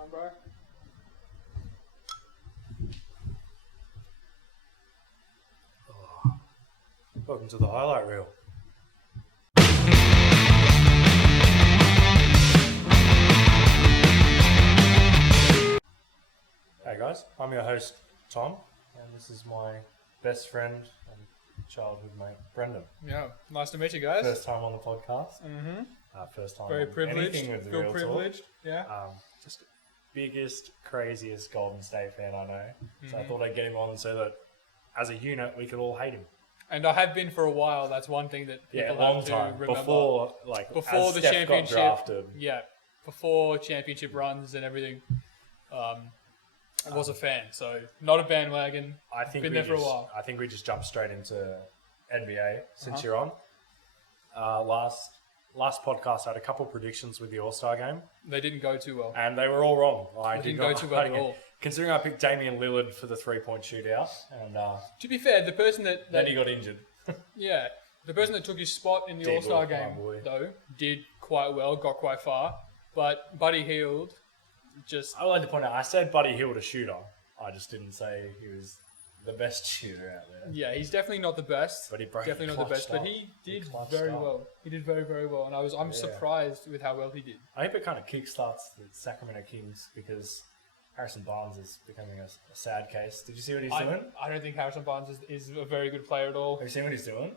going, bro? Welcome to the highlight reel. Hey guys, I'm your host Tom, and this is my best friend and childhood mate Brendon. Yeah, nice to meet you guys. First time on the podcast. Mm-hmm. First time. Very on privileged. anything with the Feel real privileged. talk. Yeah. Just biggest, craziest Golden State fan I know. So I thought I'd get him on so that as a unit we could all hate him. And I have been for a while. That's one thing that people long have to time remember. before Before as the Steph championship. got drafted. Yeah, before championship runs and everything. I was a fan, so not a bandwagon. I think been we there for a just- while. I think we just jumped straight into NBA since you're on. Last podcast, I had a couple of predictions with the All-Star game, They didn't go too well. and they were all wrong. They didn't go too well at all. Considering I picked Damian Lillard for the three-point shootout, and To be fair, the person that then he got injured. the person that took his spot in the Did All-Star well, my game boy. though did quite well, got quite far. But Buddy Hield just I would like to point out, I said Buddy Hield a shooter. I just didn't say he was the best shooter out there. yeah, he's definitely not the best. But he Definitely not the best, clutched but up. he did clutched very up. well. He did very, very well, and I'm surprised with how well he did. I hope it kind of kickstarts the Sacramento Kings because Harrison Barnes is becoming a sad case. Did you see what he's doing? I don't think Harrison Barnes is a very good player at all. Have you seen what he's doing?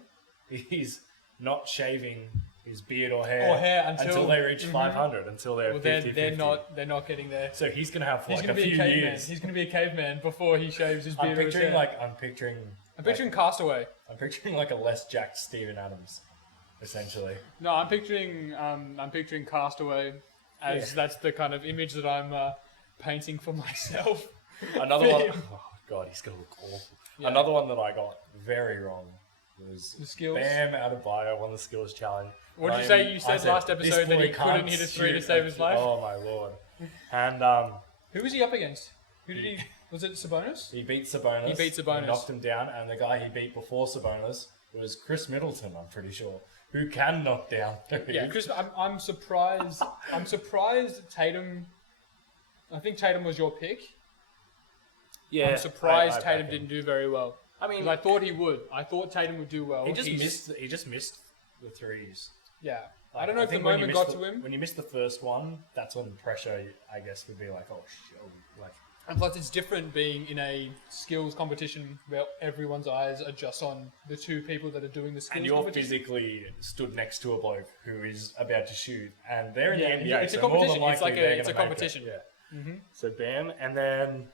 He's not shaving his beard or hair, until they reach 500, until they're Well, 50, they're not getting there. So he's going to have He's like going a to be few a caveman. years. He's going to be a caveman before he shaves his beard. I'm or his hair. picturing Castaway. I'm picturing like a less jacked Steven Adams, essentially. No, I'm picturing Castaway as that's the kind of image that I'm painting for myself. Another one, oh god, he's going to look awful. Yeah. Another one that I got very wrong was The skills. Bam Adebayo won the skills challenge. What did you say? You said last episode that he couldn't hit a three to save his life. Oh my lord! And Who was he up against? Who did he? Was it Sabonis? he beat Sabonis. He beat Sabonis. And knocked him down, and the guy he beat before Sabonis was Chris Middleton. I'm pretty sure, who can knock down. Yeah, Chris. I'm surprised. I'm surprised Tatum. I think Tatum was your pick. Yeah, I'm surprised I Tatum back him. didn't do very well. I mean, 'Cause I thought he would. I thought Tatum would do well. he just He's- missed. He just missed the threes. Yeah. I don't know if the think when you moment miss got to him. When you miss the first one, that's when the pressure, I guess, would be like, oh shit, like. And plus, it's different being in a skills competition where everyone's eyes are just on the two people that are doing the skills And you're competition. physically stood next to a bloke who is about to shoot, and they're in Yeah, the NBA. it's a so more than competition. It's likely like they're it's a gonna make it. competition. Yeah. So Bam, and then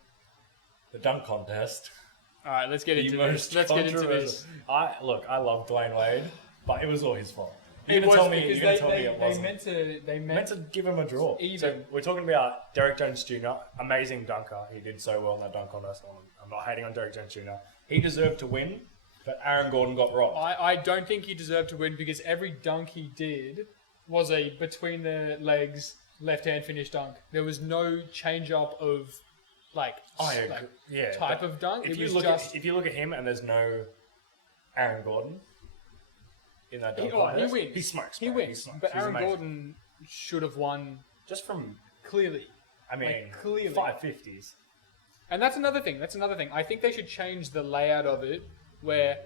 the dunk contest. All right, let's get into this. Let's get into this. I love Dwayne Wade, but it was all his fault. You're It gonna was tell me because it they wasn't. meant Meant to give him a draw. Even. So we're talking about Derek Jones Jr., amazing dunker. He did so well in that dunk contest. I'm not hating on Derek Jones Jr. He deserved to win, but Aaron Gordon got robbed. I don't think he deserved to win because every dunk he did was a between the legs left hand finish dunk. There was no change up of like type but of dunk. If It you was look just if you look at him and there's no Aaron Gordon in that dunk he contest, wins. He smokes. He bro. wins. smokes. But He's Aaron amazing. Gordon should have won just from clearly. I mean clearly. 550s. And that's another thing. I think they should change the layout of it where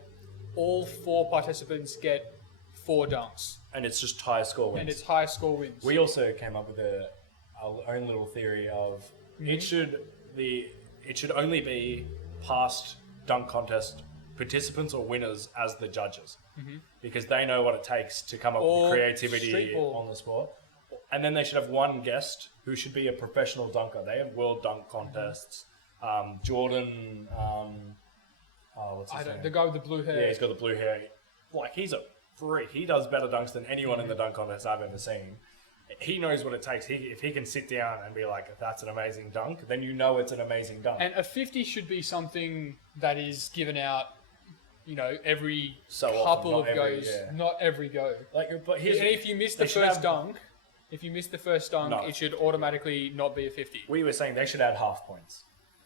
all four participants get 4 dunks And it's just high score wins. and it's high score wins. We also came up with our own little theory of it should only be past dunk contest participants or winners as the judges because they know what it takes to come up Or with creativity street ball. on the sport. And then they should have one guest who should be a professional dunker. They have world dunk contests. Jordan, what's his name? The guy with the blue hair. Yeah, he's got the blue hair. Like, he's a freak. He does better dunks than anyone in the dunk contest I've ever seen. He knows what it takes. If he can sit down and be like, that's an amazing dunk, then you know it's an amazing dunk. And a 50 should be something that is given out, every So often, couple not of every- goes, yeah. not every go. But And if you miss the they should first have- dunk, No. it should automatically not be a 50. We were saying they should add half points.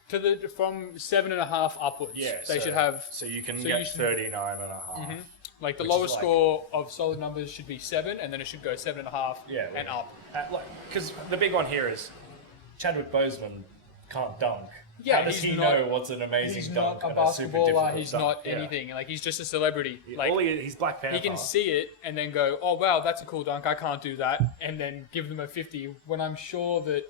From 7.5 upwards, Yeah, they should have. So you can so get you should- 39 and a half. Like the Which is lowest like- score of solid numbers should be 7, and then it should go 7.5 Yeah, and up. Because the big one here is Chadwick Boseman can't dunk. Yeah, How does he know what's an amazing he's dunk not a and a super difficult basketballer. He's dunk? not Yeah. anything. Like he's just a celebrity. Like He's Black Panther. he can see it and then go, "Oh wow, that's a cool dunk. I can't do that," and then give them a 50. When I'm sure that,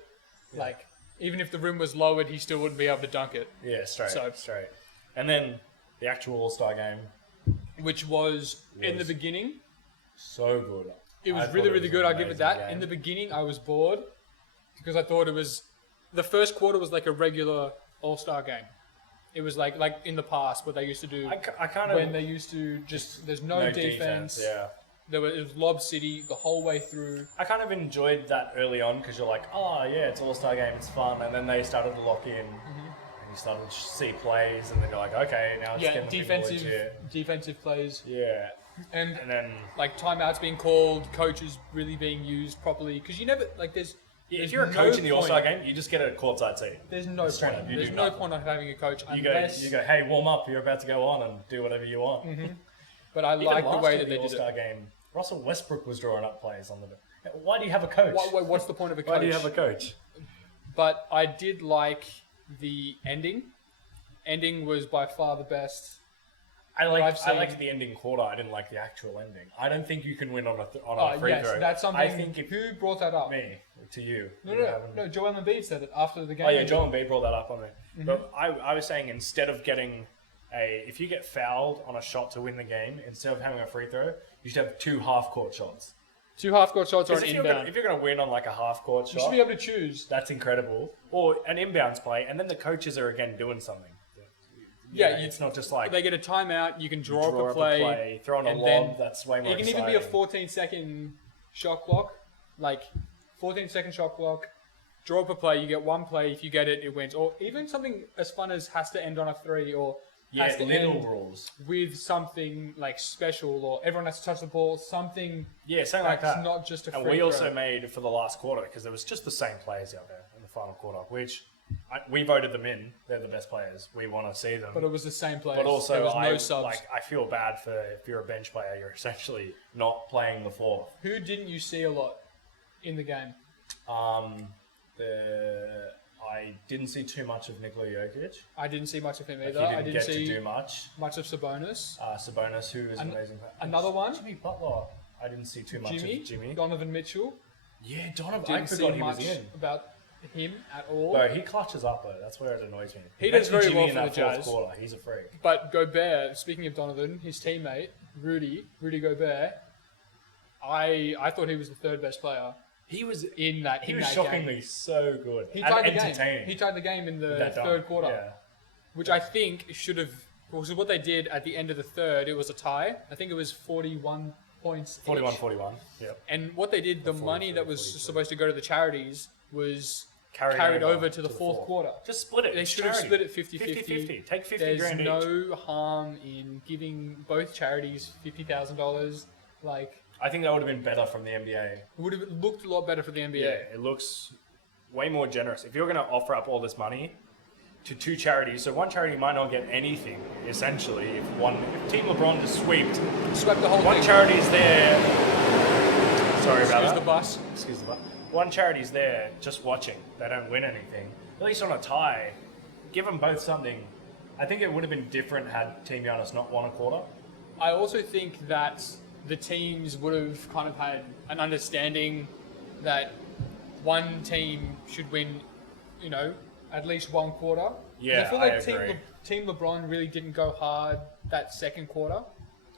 like, even if the rim was lowered, he still wouldn't be able to dunk it. Yeah, straight. So- Straight. And then the actual All-Star game, Which was in the beginning. so good. It was I thought really, it really was good. an I'll give it amazing that. game. In the beginning, I was bored because I thought it was the first quarter was like a regular All-Star game. It was like in the past what they used to do I kind of when they used to just there's no defense. Yeah. It was Lob City the whole way through. I kind of enjoyed that early on because you're like, oh yeah, it's All-Star game, it's fun, and then they started to lock in, and you started to see plays, and then you're like, okay, now it's Yeah, getting a bit more legit. defensive plays, Yeah, and and then like timeouts being called, coaches really being used properly because you never like there's. if there's you're a no coach in the All-Star point- game, you just get a courtside seat. There's no Straight point. up, you There's do no nothing. point of having a coach You unless. go, hey, warm up. You're about to go on and do whatever you want. But I Even like the last way year, that they the did All-Star it. game, Russell Westbrook was drawing up plays on the. Why do you have a coach? What's the point of a coach? Why do you have a coach? But I did like the ending. Ending was by far the best. I I've seen- liked the ending quarter. I didn't like the actual ending. I don't think you can win on a free Yes, throw. that's something. I think if Who brought that up? me to you. No. Joel Embiid said it after the game. Oh yeah, Joel Embiid brought that up on me. But I was saying instead of getting if you get fouled on a shot to win the game, instead of having a free throw, you should have 2 half-court shots. 2 half-court shots or an Because inbound. if you're going to win on like a half-court You shot, should be able to choose. that's incredible. Or an inbounds play, and then the coaches are again doing something. Yeah, it's not just like They get a timeout. You can draw, draw up a play. throw on a and lob. then That's way more It can exciting. even be a 14-second shot clock. Like 14-second shot clock. Draw up a play. You get one play. If you get it, it wins. Or even something as fun as has to end on a 3 or has to little end rules. with something like special or everyone has to touch the ball. Something Yeah, something like that's that. not just a free And we throw. also made for the last quarter because there was just the same players out there in the final quarter, which we voted them in. They're the best players. We want to see them. But it was the same players. But also, there was no subs. I feel bad for if you're a bench player, you're essentially not playing the fourth. Who didn't you see a lot in the game? I didn't see too much of Nikola Jokic. I didn't see much of him He either. didn't I didn't get see to do much. much of Sabonis. Sabonis, who is an amazing player. Another one? Jimmy Butler. I didn't see too much Jimmy, of Jimmy. Donovan Mitchell. Yeah, Donovan. Didn't I see forgot he much was in. about him at all. Bro, he clutches up though. That's where it annoys me. He does Imagine very Jimmy well in for that the fourth Jazz. quarter. He's a freak. But Gobert, speaking of Donovan, his teammate, Rudy Gobert, I thought he was the third best player He was in that He in was that shockingly game. so good. He and tied the game. entertaining. He tied the game in the That dunk. third quarter, Yeah. which I think should have. Because what they did at the end of the third, it was a tie. I think it was 41 points. 41-41. Yep. And what they did, the 43, money that was 43. supposed to go to the charities was Carried over to the fourth quarter. Just split it. They It's should have charity. split it 50-50. 50-50. Take 50 There's grand each. no harm in giving both charities $50,000. Like, I think that would have been better from the NBA. it would have looked a lot better for the NBA. Yeah, it looks way more generous. If you're going to offer up all this money to 2 charities, so one charity might not get anything, essentially, if Team LeBron just swept. Swept the whole One thing. charity's there. Sorry about Excuse that. the bus. Excuse the bus. One charity's there just watching. They don't win anything. At least on a tie, give them both something. I think it would have been different had Team Giannis not won a quarter. I also think that the teams would have kind of had an understanding that one team should win, at least one quarter. Yeah, I feel like I agree. Team LeBron really didn't go hard that second quarter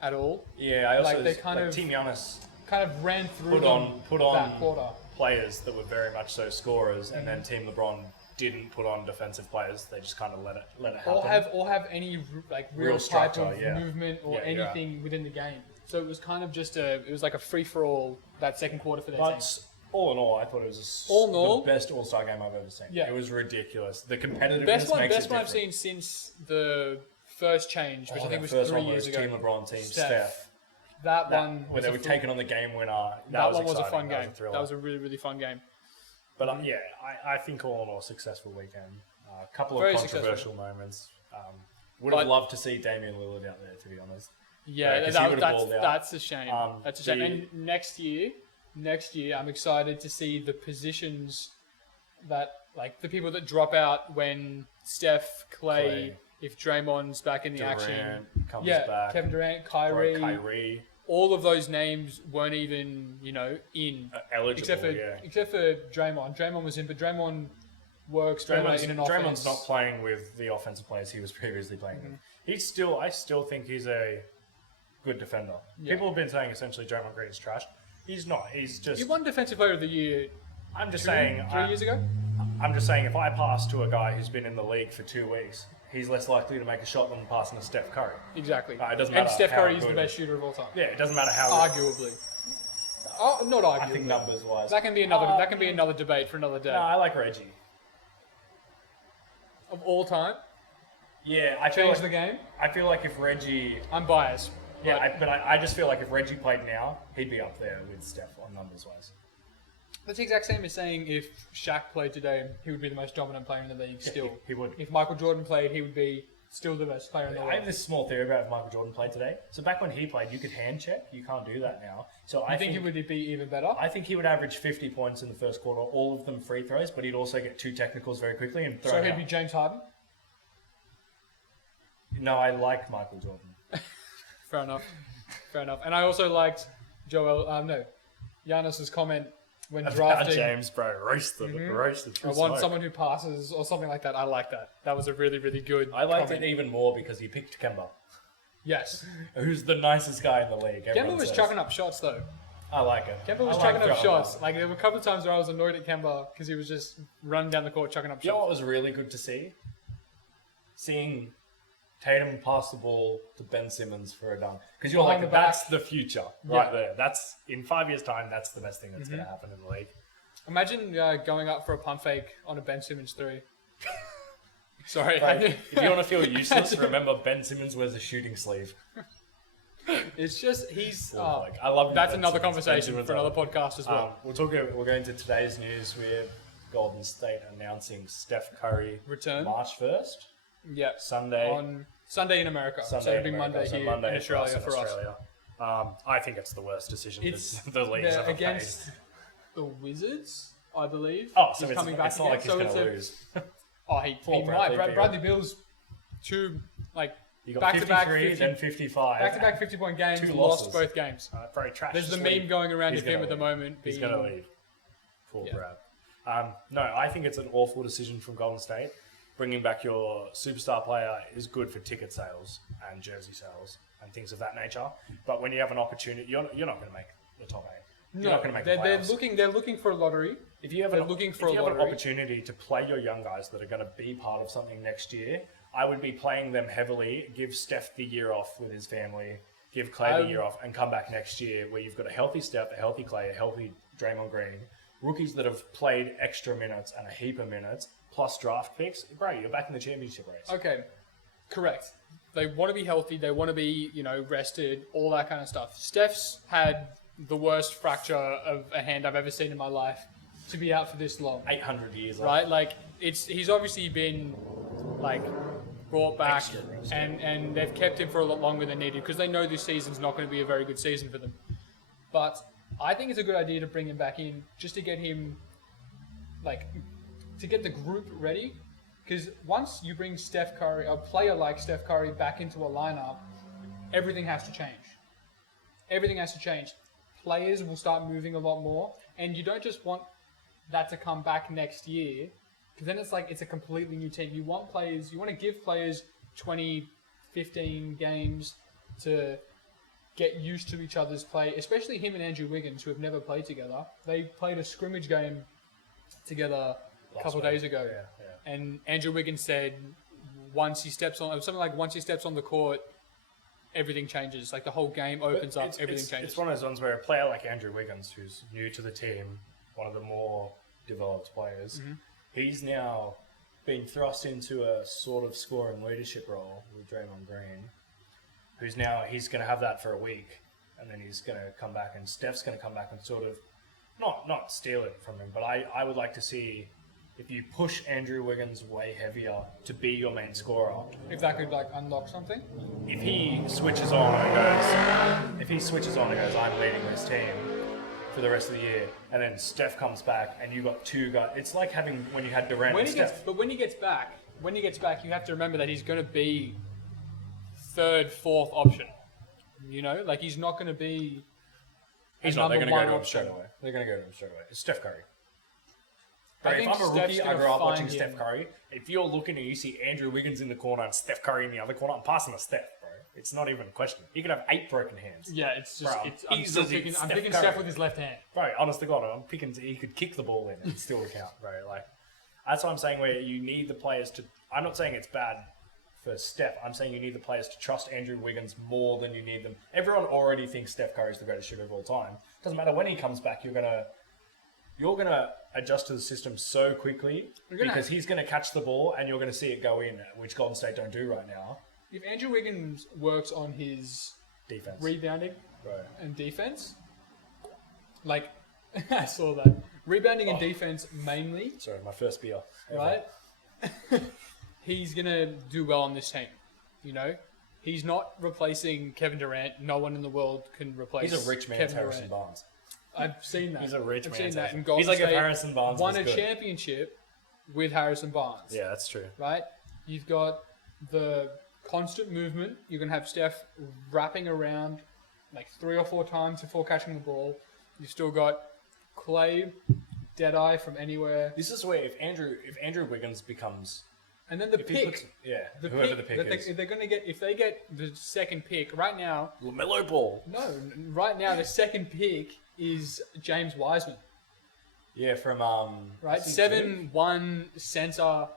at all. Yeah, I also Like, they kind of- Team Giannis Kind of ran through put them on that quarter. players that were very much so scorers, and then Team LeBron didn't put on defensive players. They just kind of let it happen. Or have any real Real type structure, of yeah. movement or Yeah, you're right. anything within the game. So it was kind of just it was like a free for all that second quarter for their team. But all in all, I thought it was All in all- the best All-Star game I've ever seen. Yeah. It was ridiculous. The competitiveness Best one makes it I've different. seen since the first change, which I think that was first 3 one years was ago. Team LeBron, Team Steph. Steph. That That, one where was they a were fun- taking on the game winner. That one was a exciting. fun That game. was a thriller. That was a really, really fun game. But I think all in all, successful weekend. A couple Very of controversial moments. Would have But- loved to see Damian Lillard out there, to be honest. Yeah, 'cause he would've that's balled out. that's a shame. That's a shame. the- And next year, I'm excited to see the positions that like the people that drop out when Steph, Clay. If Draymond's back in the Durant action, comes back. Kevin Durant, Kyrie, Kyrie. all of those names weren't even in eligible. Except for Draymond. Draymond was in, but Draymond works in an offense. Draymond's not playing with the offensive players he was previously playing with. I still think he's a good defender. Yeah. People have been saying essentially Draymond Green is trash. He's not. He's just. He won Defensive Player of the Year. I'm just saying. 3 years ago. I'm just saying, if I pass to a guy who's been in the league for 2 weeks, he's less likely to make a shot than passing to Steph Curry. Exactly. It doesn't matter. And Steph Curry is the best shooter of all time. Yeah, it doesn't matter how. Arguably. Oh, not arguably. I think numbers wise. That can be another debate for another day. No, I like Reggie. Of all time. Yeah, the game. I feel like if Reggie. I'm biased. Yeah, but I just feel like if Reggie played now, he'd be up there with Steph on numbers wise. That's the exact same as saying if Shaq played today, he would be the most dominant player in the league still. Yeah, he would. If Michael Jordan played, he would be still the best player in the league. I have this small theory about if Michael Jordan played today. So back when he played, you could hand check. You can't do that now. So I think he would be even better? I think he would average 50 points in the first quarter, all of them free throws, but he'd also get 2 technicals very quickly and throw. So he'd be James Harden? No, I like Michael Jordan. Fair enough. And I also liked Giannis's comment when drafting. James, bro, roasted. I want someone who passes or something like that. I like that. That was a really, really good I liked it even more because he picked Kemba. Yes. Who's the nicest guy in the league. Kemba was chucking up shots, though. I like it. Kemba was chucking up shots. Like, there were a couple of times where I was annoyed at Kemba because he was just running down the court chucking up shots. You know what was really good to see? Seeing Tatum pass the ball to Ben Simmons for a dunk. Because you're like, that's the future right there. That's, in 5 years' time, that's the best thing that's going to happen in the league. Imagine going up for a pump fake on a Ben Simmons 3. Sorry. If you want to feel useless, remember Ben Simmons wears a shooting sleeve. It's just, he's... I love that's another conversation for another podcast as well. We'll go into today's news with Golden State announcing Steph Curry return March 1st. Yeah. Sunday in America. So it'll be Monday here in Australia for us. I think it's the worst decision the league's ever against the Wizards, I believe. Oh, so he's coming back. It's not like he's going to lose. He might. Bradley Beal's you got 53, then 55. Back-to-back 50-point games. 2 lost both games. Very trash. There's the meme going around of him at the moment. He's going to leave. Poor Brad. No, I think it's an awful decision from Golden State. Bringing back your superstar player is good for ticket sales and jersey sales and things of that nature. But when you have an opportunity, you're not going to make the top 8. You're not going to make the playoffs. They're looking for a lottery. If you have an opportunity to play your young guys that are going to be part of something next year, I would be playing them heavily. Give Steph the year off with his family. Give Clay the year off and come back next year where you've got a healthy Steph, a healthy Clay, a healthy Draymond Green, rookies that have played extra minutes and a heap of minutes, plus draft picks. Great, you're back in the championship race. Okay, correct. They want to be healthy. They want to be, rested, all that kind of stuff. Steph's had the worst fracture of a hand I've ever seen in my life to be out for this long. 800 years old. Right? Like, he's obviously been, brought back and they've kept him for a lot longer than needed because they know this season's not going to be a very good season for them. But I think it's a good idea to bring him back in just to get him, to get the group ready. Because once you bring Steph Curry, a player like Steph Curry, back into a lineup, everything has to change. Everything has to change. Players will start moving a lot more, and you don't just want that to come back next year, because then it's a completely new team. You want to give players 20, 15 games to get used to each other's play, especially him and Andrew Wiggins, who have never played together. They played a scrimmage game together a couple of days ago. Yeah. And Andrew Wiggins said once he steps on the court, everything changes. Like the whole game opens up, everything changes. It's one of those ones where a player like Andrew Wiggins, who's new to the team, one of the more developed players, he's now been thrust into a sort of scoring leadership role with Draymond Green, he's going to have that for a week, and then he's going to come back, and Steph's going to come back and sort of not steal it from him, but I would like to see if you push Andrew Wiggins way heavier to be your main scorer. If that could unlock something? If he switches on and goes, I'm leading this team, for the rest of the year, and then Steph comes back, and you got two guys. It's like having when you had Durant and Steph. But when he gets back, you have to remember that he's going to be third, fourth option. You know, like he's not going to be. He's not. They're going to go to him straight away. They're going to go to him straight away. It's Steph Curry. Bro, if I'm a rookie, I grew up watching Steph Curry. If you're looking and you see Andrew Wiggins in the corner and Steph Curry in the other corner, I'm passing to Steph, bro. It's not even a question. He could have 8 broken hands. Yeah, it's just. Bro, I'm picking Steph with his left hand. Bro, honest to God, I'm picking. He could kick the ball in and still count, bro. Like, that's what I'm saying. Where you need the players to. I'm not saying it's bad for Steph. I'm saying you need the players to trust Andrew Wiggins more than you need them. Everyone already thinks Steph Curry is the greatest shooter of all time. Doesn't matter when he comes back. You're gonna adjust to the system so quickly because he's gonna catch the ball and you're gonna see it go in, which Golden State don't do right now. If Andrew Wiggins works on his defense, rebounding, right, and defense, like I saw that rebounding and defense mainly. Sorry, my first beer. Right, he's gonna do well on this team. You know, he's not replacing Kevin Durant. No one in the world can replace. He's a rich man's Harrison Barnes. I've seen that. He's a rich I've man's seen that. Harrison. And Golden He's like State if Harrison Barnes won was a good. championship with Harrison Barnes. Yeah, that's true. Right? You've got the constant movement. You're going to have Steph wrapping around like 3 or 4 times before catching the ball. You've still got Clay, Deadeye from anywhere. This is where if Andrew Wiggins becomes... And then the pick. Whoever the pick is. If they get the second pick, right now... LaMelo Ball. No, right now the second pick is James Wiseman. Yeah, from... right, 7'1" center.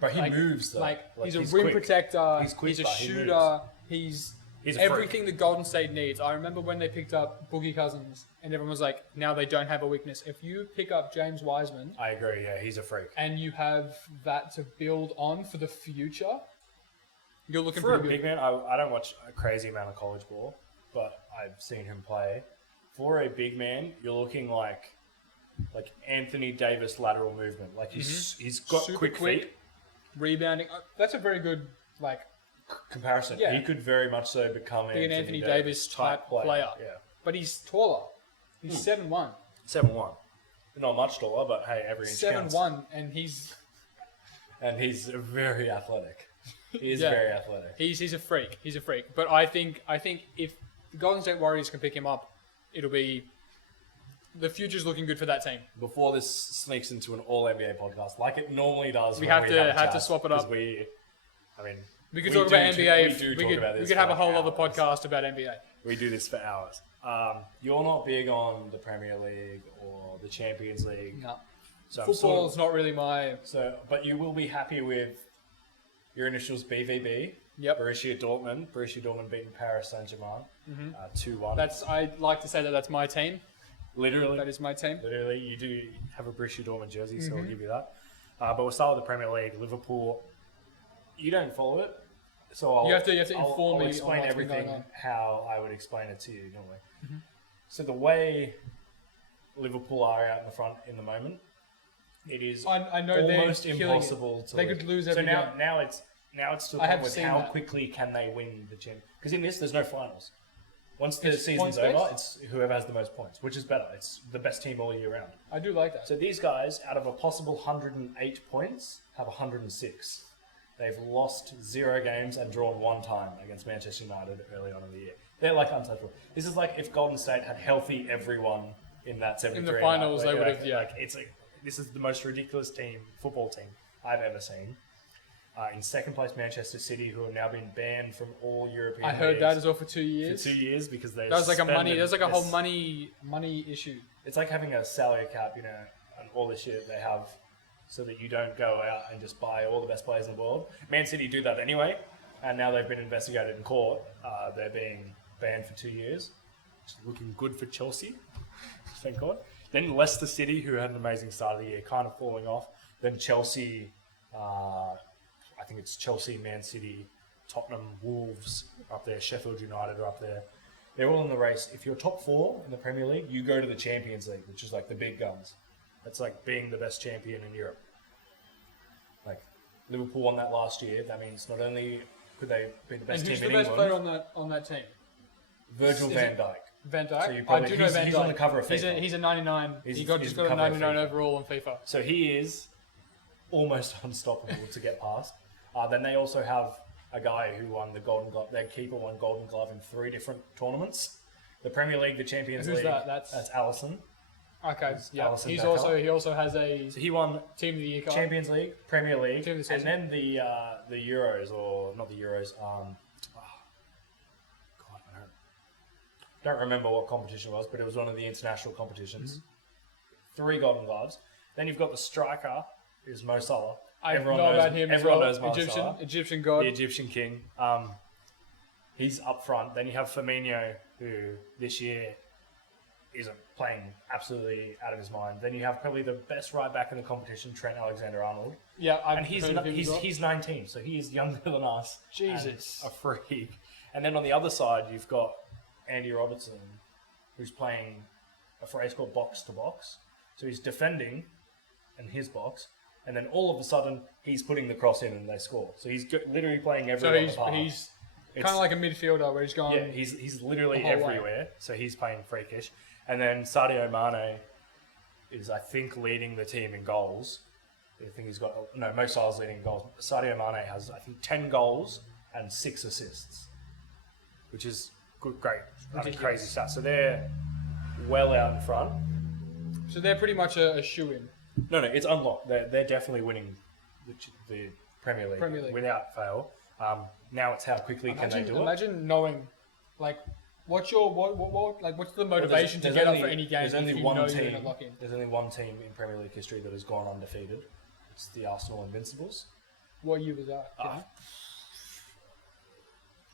But he moves, though. Like he's a rim protector. He's quick, he's a shooter. He's everything the Golden State needs. I remember when they picked up Boogie Cousins, and everyone was like, now they don't have a weakness. If you pick up James Wiseman... I agree, yeah, he's a freak. And you have that to build on for the future, you're looking for a pretty big good. man. I don't watch a crazy amount of college ball, but I've seen him play. For a big man, you're looking like Anthony Davis lateral movement. Like he's got Super quick feet. Rebounding. That's a very good comparison. Yeah. He could very much so become an Anthony Davis type player. Yeah. But he's taller. He's 7'1". 7'1". Not much taller, but hey, every inch counts. 7'1", and he's very athletic. He is Yeah. very athletic. He's a freak. He's a freak. But I think if the Golden State Warriors can pick him up, it'll be the future's looking good for that team. Before this sneaks into an all NBA podcast, like it normally does, We when have we have to chat, swap it up. We could talk about NBA. We We could have a whole other podcast about NBA. We do this for hours. You're not big on the Premier League or the Champions League. No. So Football's not really my... but you will be happy with your initials BVB. Yep. Borussia Dortmund beating Paris Saint-Germain 2-1. I'd like to say that's my team. Literally. That is my team. Literally, you do have a Borussia Dortmund jersey, so I'll give you that. But we'll start with the Premier League. Liverpool, you don't follow it, so You have to inform me I'll explain on what's been everything going on. how I would explain it to you normally. So the way Liverpool are out in the front in the moment, it is I know almost they're killing it. impossible to They win. could lose every So now, game. now it's to the I point have with seen how that. quickly can they win the champion? Because in this, there's no finals. Once the It's season's points-based? over, it's whoever has the most points, which is better. It's the best team all year round. I do like that. So these guys, out of a possible 108 points, have 106. They've lost 0 games and drawn 1 time against Manchester United early on in the year. They're like untouchable. This is like if Golden State had healthy everyone in that 73. In the finals, they would have, This is the most ridiculous football team I've ever seen. In second place, Manchester City, who have now been banned from all European I heard leagues that as well for 2 years. For 2 years because they That was like a money. suspended There's like a whole this- money issue. It's like having a salary cap, and all the shit they have, so that you don't go out and just buy all the best players in the world. Man City do that anyway, and now they've been investigated in court. They're being banned for 2 years. Which is looking good for Chelsea, thank God. Then Leicester City, who had an amazing start of the year, kind of falling off. Then Chelsea, I think it's Chelsea, Man City, Tottenham, Wolves up there, Sheffield United are up there. They're all in the race. If you're top 4 in the Premier League, you go to the Champions League, which is like the big guns. That's like being the best champion in Europe. Like Liverpool won that last year. That means not only could they be the best And team who's in the best England, player on that team? Virgil Is van it- Dijk. Van Dijk. So you I probably, do know Van Dijk. he's on the cover of FIFA. He's a 99. He's Just on got the a cover of 99 FIFA. overall on FIFA. So he is almost unstoppable to get past. Then they also have a guy who won the Golden Glove. Their keeper won Golden Glove in 3 different tournaments: the Premier League, the Champions Who's League. that? That's Alisson. Okay. Yeah. Alisson He Becker. also has a So he won Team of the Year card. Champions League, Premier League, Team of the and season. then the Euros, or not the Euros. God, I don't remember what competition it was, but it was one of the international competitions. 3 Golden Gloves. Then you've got the striker, who's Mo Salah. I know about him as well. Mo Salah, Egyptian god. the Egyptian king. He's up front. Then you have Firmino, who this year isn't playing absolutely out of his mind. Then you have probably the best right back in the competition, Trent Alexander-Arnold. Yeah, And he's 19, so he is younger than us. Jesus. and a freak. And then on the other side, you've got Andy Robertson, who's playing a phrase called box to box. So he's defending in his box, and then all of a sudden he's putting the cross in and they score. So he's literally playing everywhere. So he's kind of like a midfielder where he's going. Yeah, he's literally the whole way. everywhere. So he's playing freakish. And then Sadio Mane is, I think, leading the team in goals. I think he's got Mo Salah's leading in goals. Sadio Mane has, I think, 10 goals and 6 assists, which is great, crazy stats. So they're well out in front. So they're pretty much a shoe-in. No, it's unlocked. They're definitely winning the Premier League without fail. Now it's how quickly can they do it. Imagine knowing, like, what's the motivation to get up for any game? There's only if you one know team. You're gonna lock in? There's only one team in Premier League history that has gone undefeated. It's the Arsenal Invincibles. What year was that?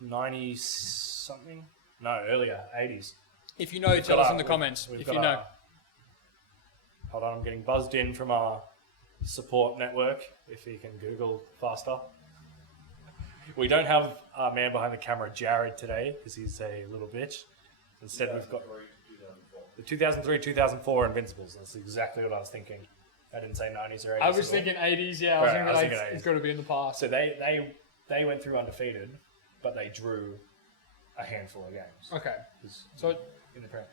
90 something? No, earlier, 80s. If you know, tell us in the comments. If you know. Hold on, I'm getting buzzed in from our support network. If you can Google faster. We don't have our man behind the camera, Jared, today because he's a little bitch. Instead, we've got the 2003-2004 Invincibles. That's exactly what I was thinking. I didn't say 90s or 80s. I was thinking 80s. Yeah, I was thinking 80s. It's got to be in the past. So they went through undefeated, but they drew a handful of games. Okay. So in the Premier.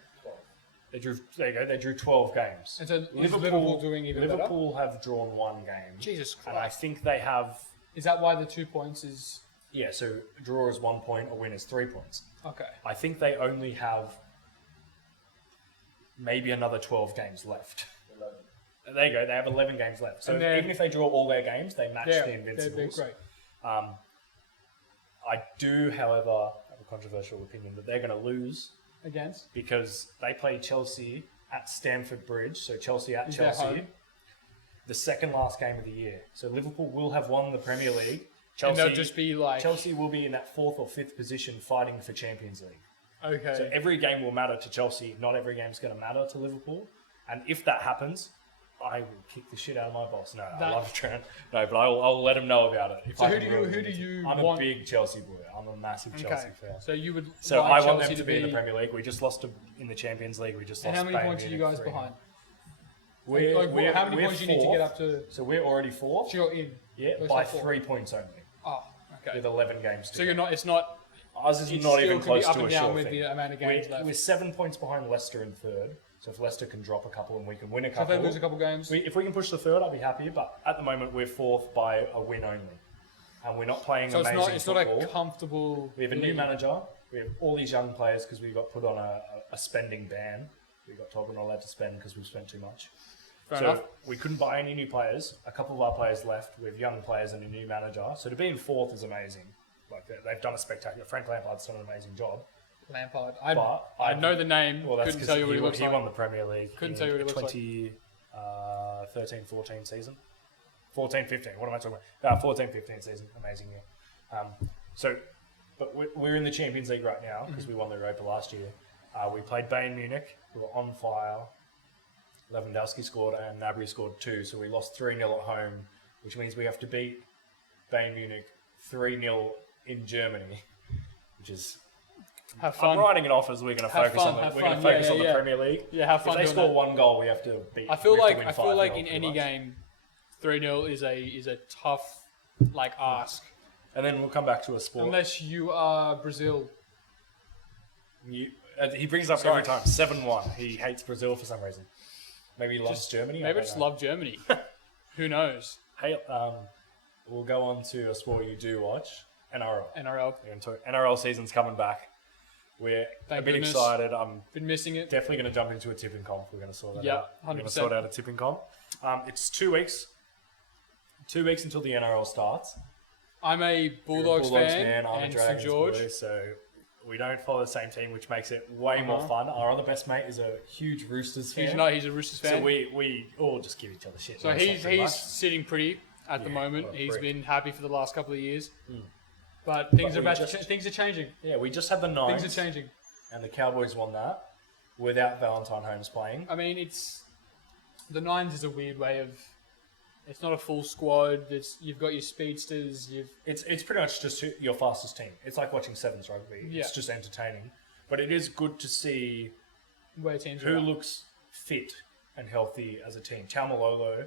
They drew. There you go. They drew 12 games. And so Liverpool doing even better? Liverpool have drawn 1 game. Jesus Christ! And I think they have. Is that why the 2 points is? Yeah. So a draw is 1 point. A win is 3 points. Okay. I think they only have maybe another 12 games left. 11. There you go. They have 11 games left. So even if they draw all their games, they match the Invincibles. They're great. I do, however, have a controversial opinion that they're going to lose. Against? Because they play Chelsea at Stamford Bridge, so Chelsea at Chelsea, the second last game of the year. So Liverpool will have won the Premier League. Chelsea, and they'll just be like... Chelsea will be in that 4th or 5th position fighting for Champions League. Okay. So every game will matter to Chelsea. Not every game's going to matter to Liverpool. And if that happens, I will kick the shit out of my boss. No, I love Trent. No, but I'll let him know about it. So who do you I'm want? a big Chelsea boy. I'm a massive Chelsea fan. So you would. So like I want Chelsea them to be in the Premier League. We just lost in the Champions League. We just lost. And how many points are you guys behind? How many points do you need to get up to? So we're already 4th. So you're in. Yeah, by 3 points only. Oh, okay. With 11 games. So you're not. It's not. Ours is not even close to a sure with thing. The amount of games left. We're 7 points behind Leicester in 3rd. So if Leicester can drop a couple and we can win a couple, so if they lose a couple games, if we can push the 3rd, I'll be happy. But at the moment, we're 4th by a win only, and we're not playing amazing football. It's not a comfortable. We have a new manager. We have all these young players because we got put on a spending ban. We got told we're not allowed to spend because we've spent too much. Fair enough. We couldn't buy any new players. A couple of our players left. We have young players and a new manager. So to be in 4th is amazing. Like they've done a spectacular. Frank Lampard's done an amazing job. Lampard. I know the name. Well, that's couldn't tell you what he looks like. He won the Premier League. Couldn't tell you what he looks like. 2013-14 season. 14-15. What am I talking about? 14-15 season. Amazing year. But we're in the Champions League right now because we won the Europa last year. We played Bayern Munich, who were on fire. Lewandowski scored and Gnabry scored 2, so we lost 3-0 at home, which means we have to beat Bayern Munich 3-0 in Germany, which is... Have fun. I'm writing it off as we're going to focus on the Premier League. Yeah, have fun. If they score 1 goal, we have to beat. I feel like in any game, 3-0 is a tough ask. And then we'll come back to a sport. Unless you are Brazil. He brings up every time 7-1. He hates Brazil for some reason. Maybe he loves Germany. Maybe I just love Germany. Who knows? Hey, we'll go on to a sport you do watch, NRL. NRL season's coming back. We're a bit excited. I'm been missing it. Definitely going to jump into a tipping comp. We're going to sort that out. Yeah, 100%. We're going to sort out a tipping comp. It's 2 weeks. 2 weeks until the NRL starts. I'm a Bulldogs fan. I'm and a Dragons St. George. boy, so we don't follow the same team, which makes it way more fun. Our other best mate is a huge Roosters fan. He's a Roosters fan. So we all just give each other shit. So he's sitting pretty at the moment. He's been happy for the last couple of years. But things are changing. Yeah, we just had the Nines. Things are changing. And the Cowboys won that without Valentine Holmes playing. I mean, the Nines is a weird way of. It's not a full squad. You've got your speedsters. It's pretty much just your fastest team. It's like watching Sevens rugby. Yeah. It's just entertaining, but it is good to see where teams who looks fit and healthy as a team. Taumalolo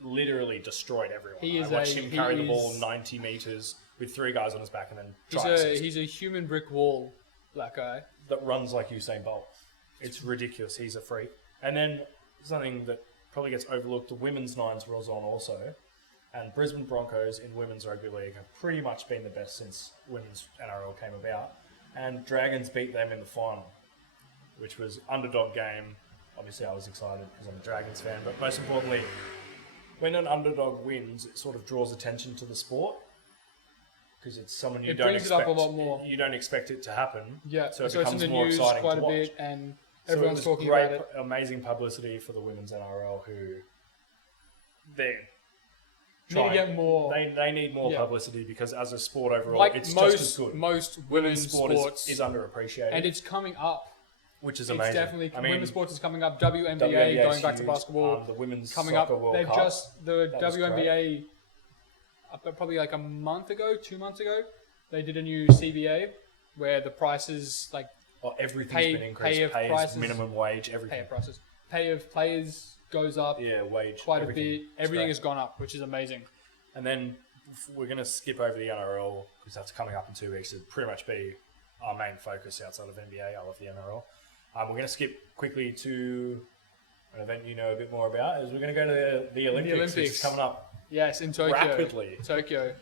literally destroyed everyone. I watched him carry the ball 90 meters with 3 guys on his back and then he's a human brick wall. That guy that runs like Usain Bolt. It's ridiculous. He's a freak. And then something that probably gets overlooked, the women's Nines was on also. And Brisbane Broncos in Women's Rugby League have pretty much been the best since women's NRL came about. And Dragons beat them in the final, which was underdog game. Obviously, I was excited because I'm a Dragons fan. But most importantly, when an underdog wins, it sort of draws attention to the sport. Because it's someone you don't expect. It brings it up a lot more. You don't expect it to happen. Yeah, so it becomes more exciting quite to watch. A bit, and everyone's talking great, about it. Amazing publicity for the women's NRL, who they need to get more. They need more publicity because as a sport overall, like it's most, just as good. Most women's sports is underappreciated, and it's coming up. Which is amazing. It's definitely women's sports is coming up. WNBA going back to basketball. The women's coming soccer up. World They've Cup. just the WNBA. Probably like a month ago, 2 months ago, they did a new CBA where the prices everything's been increased. Pay of minimum wage, everything. Pay of players goes up. Yeah, wage quite a bit. Everything has gone up, which is amazing. And then we're going to skip over the NRL because that's coming up in 2 weeks. It'll pretty much be our main focus outside of NBA. I love the NRL. We're going to skip quickly to an event you know a bit more about. We're going to go to the Olympics. Which is coming up. Yes, in Tokyo. Rapidly. Tokyo.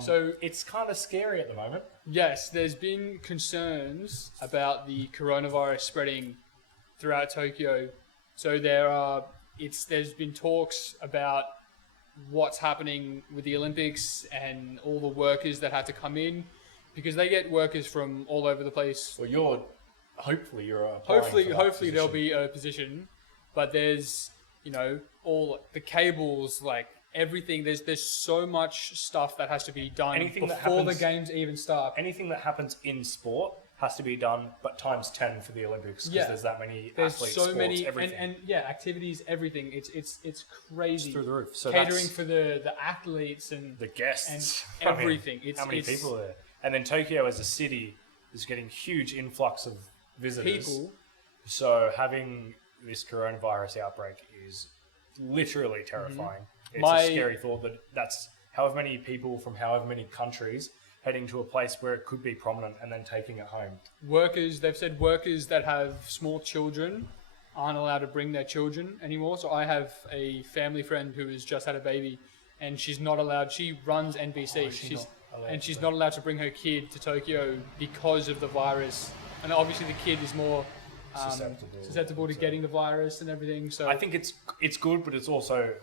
So it's kind of scary at the moment. Yes, there's been concerns about the coronavirus spreading throughout Tokyo. So there's been talks about what's hoping with the Olympics and all the workers that have to come in because they get workers from all over the place. Well, hopefully there'll be a position, but there's all the cables, like everything. There's so much stuff that has to be done before the games even start. Anything that happens in sport has to be done, but times 10 for the Olympics because there's that many athletes, so many everything. And activities, everything. It's crazy. It's through the roof. So catering for the athletes and the guests and everything. How many people are there? And then Tokyo as a city is getting huge influx of visitors. So having this coronavirus outbreak is literally terrifying. It's a scary thought that's however many people from however many countries heading to a place where it could be prominent and then taking it home. They've said workers that have small children aren't allowed to bring their children anymore. So I have a family friend who has just had a baby and she's not allowed. She runs NBC. She's not allowed to bring her kid to Tokyo because of the virus. And obviously the kid is more susceptible to getting the virus and everything. So I think it's good, but it's also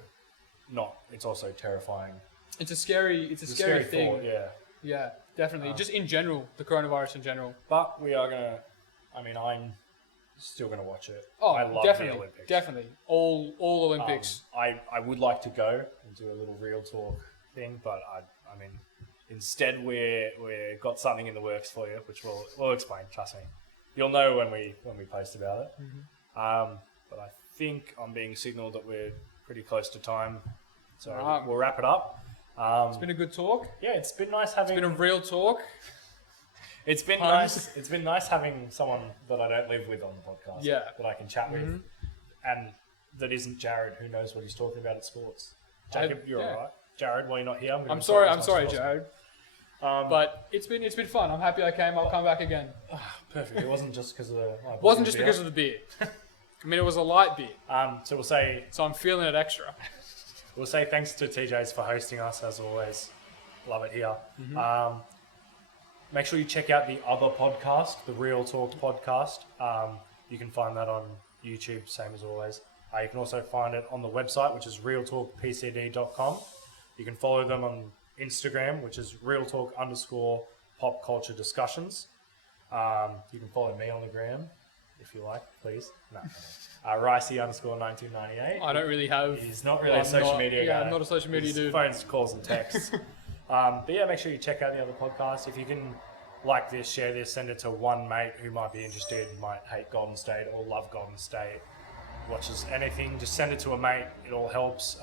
not. It's also terrifying. It's a scary thing. Thought, yeah. Yeah, definitely. Just in general, the coronavirus in general. But we are gonna. I'm still gonna watch it. Oh, I love definitely, the Olympics. Definitely, all Olympics. I would like to go and do a little real talk thing, but instead we're got something in the works for you, which we'll explain. Trust me, you'll know when we post about it. But I think I'm being signalled that we're pretty close to time, so we'll wrap it up. It's been a good talk. Yeah, it's been nice having. It's been a real talk. It's been nice. It's been nice having someone that I don't live with on the podcast. Yeah. That I can chat with, and that isn't Jared, who knows what he's talking about at sports. Jacob, you're all right. Jared, while you're not here, I'm sorry, Jared. But it's been fun. I'm happy I came. I'll come back again. Perfect. It wasn't just because of the. Wasn't just because of the beer. I mean, it was a light beer. So we'll say. So I'm feeling it extra. We'll say thanks to TJ's for hosting us as always. Love it here. Make sure you check out the other podcast, the Real Talk podcast. You can find that on YouTube, same as always. You can also find it on the website, which is realtalkpcd.com. You can follow them on Instagram, which is realtalk_popculturediscussions. You can follow me on the gram, if you like, please. No. Ricey_1998. I don't really have... He's not really a social media guy. Yeah, I'm not a social media dude. Phones, calls, and texts. But yeah, make sure you check out the other podcasts. If you can like this, share this, send it to one mate who might be interested, might hate Golden State or love Golden State, watches anything, just send it to a mate. It all helps.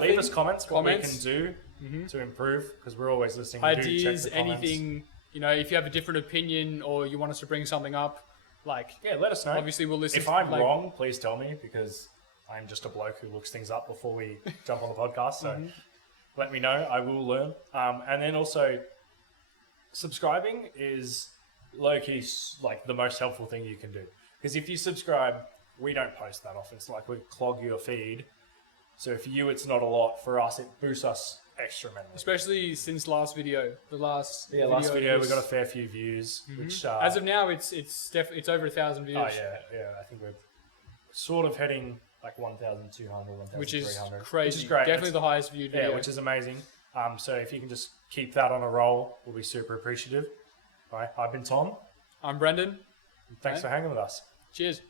Leave us comments what we can do to improve, because we're always listening. Ideas, anything, if you have a different opinion or you want us to bring something up, let us know. Obviously, we'll listen. If I'm wrong, please tell me, because I'm just a bloke who looks things up before we jump on the podcast. So let me know. I will learn. And then also, subscribing is low-key the most helpful thing you can do. Because if you subscribe, we don't post that often. It's like we clog your feed. So for you, it's not a lot. For us, it boosts us extra mentally. Especially since last video. Last video, we got a fair few views. Which as of now, it's over 1,000 views. Oh yeah. I think we're sort of heading 1,200, 1,300. Which is crazy. Which is great. Definitely the highest viewed video. Yeah, which is amazing. So if you can just keep that on a roll, we'll be super appreciative. All right, I've been Tom. I'm Brendan. Thanks for hanging with us. Cheers.